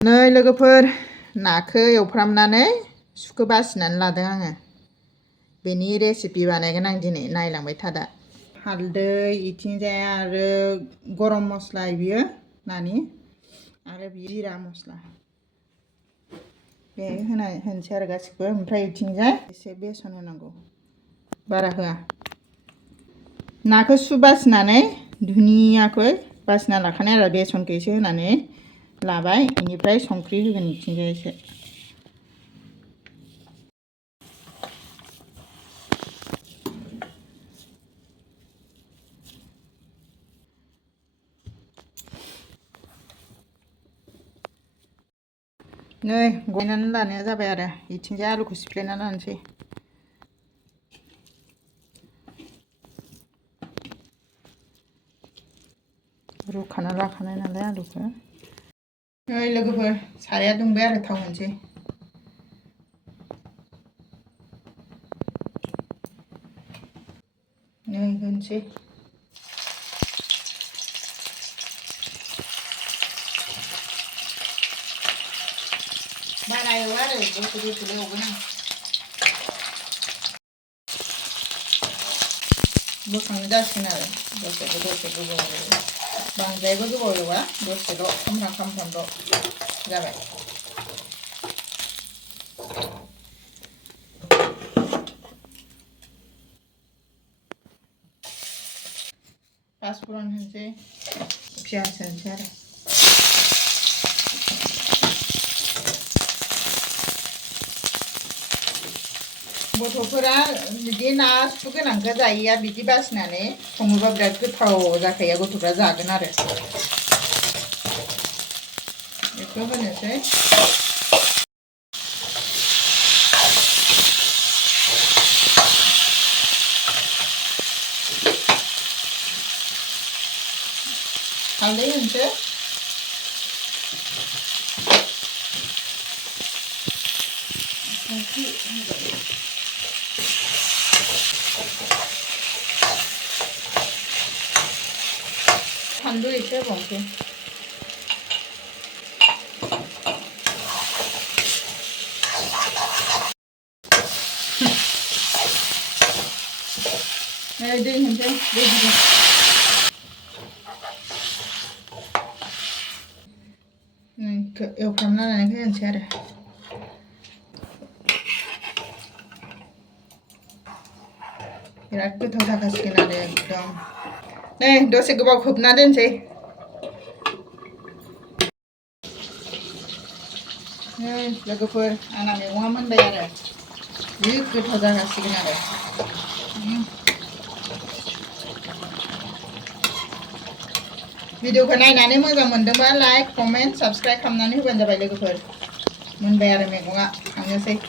नै लोगोफोर नाखौ एवफ्रामनानै सुखौ बासिनानै लादों आङो। बेनि रेसिपि बानायगोन आं दिनै, नायलांबाय था दा। हालदै इथिंजाय आरो गरम मस्ला बियो नानि, आरो जिरा मस्ला बे होनोसै आरो गासिबो। ओमफ्राय इथिंजाय एसे बेसन होनांगौ, बारा होआ। नाखौ सु बासिनानै धुनियाखौ बासिना लाखानाय आरो बेसनखौ एसे होनानै लाबाय। बेनिफ्राय संख्रि होगोन इथिंजाय एसे। नै गलायनानै लानाया जाबाय आरो इथिंजाय आलुखौ सिफ्लेना लानोसै। रुखाना लाखानाय नालाय आलुखौ। नै लोगोफोर साराया दुंबाय आरो थाव होनोसै। नै होनोसै। बारा एवा आरो दसे एवगोन आं। बोखांनो जासिगोन आरो दसे गोबाव एवो। बांद्रायबो गोबाव एवा, दसेल' खामफ्रामल' जाबाय। पासफुरन होनोसै, पियास होनोसै आरो। गथ'फोरा बिदि ना सु गोनांखौ जायैया बिदि बासिनानै सङोबा बिराद गोथाव जाखायो, गथ'फ्रा जागोन आरो। बेखौ होनोसै। हालदै होनोसै। फानलु एसे होबावनोसै। नै दै होनोसै, दै गुदुं। एवफ्रामना लानायखौ होनोसै आरो। बिराद गोथाव जाखासिगोन आरो एकदम। नै दसे गोबाव खोबना दोनसै। नै लोगोफोर आंना मैगङा मोनबाय आरो जि गोथाव जागासिगोन आरो। भिडिअखौ नायनानै मोजां मोनदोंबा लाइक, कमेन्ट, साबस्क्राइब खालामनानै होबानो जाबाय लोगोफोर। मोनबाय आरो मैगङा, खांनोसै।